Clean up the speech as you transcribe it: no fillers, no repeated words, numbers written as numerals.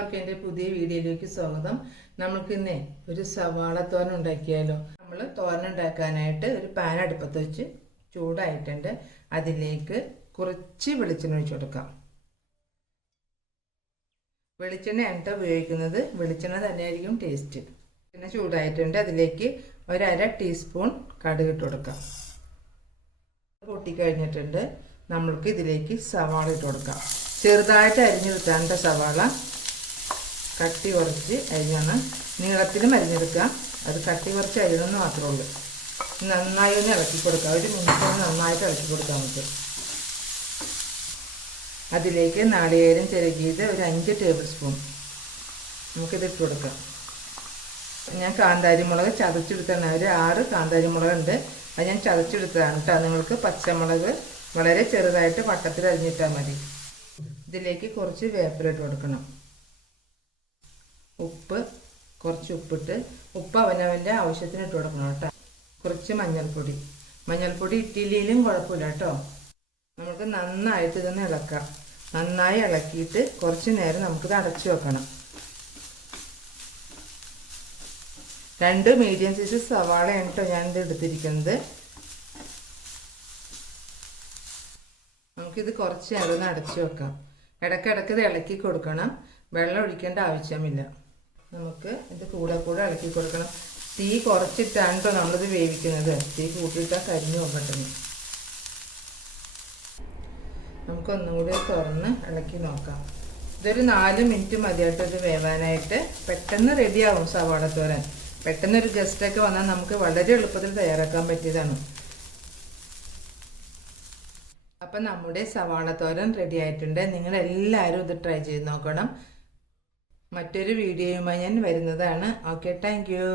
എല്ലാവർക്കും എൻ്റെ പുതിയ വീഡിയോയിലേക്ക് സ്വാഗതം. നമ്മൾക്ക് ഇന്നേ ഒരു സവാള തോരൻ ഉണ്ടാക്കിയാലോ. നമ്മൾ തോരൻ ഉണ്ടാക്കാനായിട്ട് ഒരു പാൻ അടുപ്പത്ത് വെച്ച് ചൂടായിട്ടുണ്ട്. അതിലേക്ക് കുറച്ച് വെളിച്ചെണ്ണ ഒഴിച്ചു കൊടുക്കാം. വെളിച്ചെണ്ണയാണ് ഉപയോഗിക്കുന്നത്. വെളിച്ചെണ്ണ തന്നെയായിരിക്കും ടേസ്റ്റ്. പിന്നെ ചൂടായിട്ടുണ്ട്. അതിലേക്ക് ഒരു അര ടീസ്പൂൺ കടുക് ഇട്ട് കൊടുക്കാം. പൊട്ടിക്കഴിഞ്ഞിട്ടുണ്ട്. നമ്മൾക്ക് ഇതിലേക്ക് സവാള ഇട്ട് കൊടുക്കാം. ചെറുതായിട്ട് അരിഞ്ഞെടുക്കാണ്ട സവാള, കട്ടി കുറച്ച് അരിഞ്ഞാണ്. നീളത്തിലും അരിഞ്ഞെടുക്കാം. അത് കട്ടി കുറച്ച് അരിഞ്ഞെന്ന് മാത്രമേ ഉള്ളൂ. നന്നായി ഒന്ന് ഇളക്കി കൊടുക്കാം. ഒരു മിനിറ്റ് നന്നായിട്ട് ഇളക്കി കൊടുക്കാം നമുക്ക്. അതിലേക്ക് നാളികേരം ചിരകിയത് ഒരു 5 ടേബിൾ സ്പൂൺ നമുക്കിത് ഇട്ട് കൊടുക്കാം. ഞാൻ കാന്താരി മുളക് ചതച്ചെടുത്താണ്. ഒരു 6 കാന്താരി മുളകുണ്ട്. അത് ഞാൻ ചതച്ചെടുത്തതാണ് കേട്ടോ. നിങ്ങൾക്ക് പച്ചമുളക് വളരെ ചെറുതായിട്ട് വട്ടത്തിൽ അരിഞ്ഞിട്ടാൽ മതി. ഇതിലേക്ക് കുറച്ച് വേപ്പില ഇട്ട് കൊടുക്കണം. കുറച്ച് ഉപ്പിട്ട് ഉപ്പ് അവനവൻ്റെ ആവശ്യത്തിന് ഇട്ട് കൊടുക്കണം കേട്ടോ. കുറച്ച് മഞ്ഞൾപ്പൊടി ഇട്ടില്ലെങ്കിലും കുഴപ്പമില്ല കേട്ടോ. നമുക്ക് നന്നായിട്ട് ഇതൊന്ന് ഇളക്കാം. നന്നായി ഇളക്കിയിട്ട് കുറച്ച് നേരം നമുക്കിത് അടച്ചു വെക്കണം. 2 മീഡിയം സൈസ് സവാളയാണ് കേട്ടോ ഞാനിത് എടുത്തിരിക്കുന്നത്. നമുക്കിത് കുറച്ച് നേരം ഒന്ന് അടച്ചു വെക്കാം. ഇടയ്ക്കിടയ്ക്ക് ഇത് ഇളക്കി കൊടുക്കണം. വെള്ളം ഒഴിക്കേണ്ട ആവശ്യമില്ല. നമുക്ക് ഇത് കൂടെ ഇളക്കി കൊടുക്കണം. തീ കുറച്ചിട്ടാണ് കേട്ടോ നമ്മളിത് വേവിക്കുന്നത്. തീ കൂട്ടിയിട്ടാൽ കരിഞ്ഞു പോകട്ടെ. നമുക്കൊന്നും കൂടി തുറന്ന് ഇളക്കി നോക്കാം. ഇതൊരു 4 മിനിറ്റ് മതിയായിട്ട് ഇത് വേവാനായിട്ട്. പെട്ടെന്ന് റെഡിയാവും സവാള തോരൻ. പെട്ടെന്നൊരു ഗസ്റ്റൊക്കെ വന്നാൽ നമുക്ക് വളരെ എളുപ്പത്തിൽ തയ്യാറാക്കാൻ പറ്റിയതാണ്. അപ്പം നമ്മുടെ സവാള തോരൻ റെഡി ആയിട്ടുണ്ട്. നിങ്ങളെല്ലാവരും ഇത് ട്രൈ ചെയ്ത് നോക്കണം. മറ്റൊരു വീഡിയോയുമായി ഞാൻ വരുന്നതാണ്. Okay, thank you.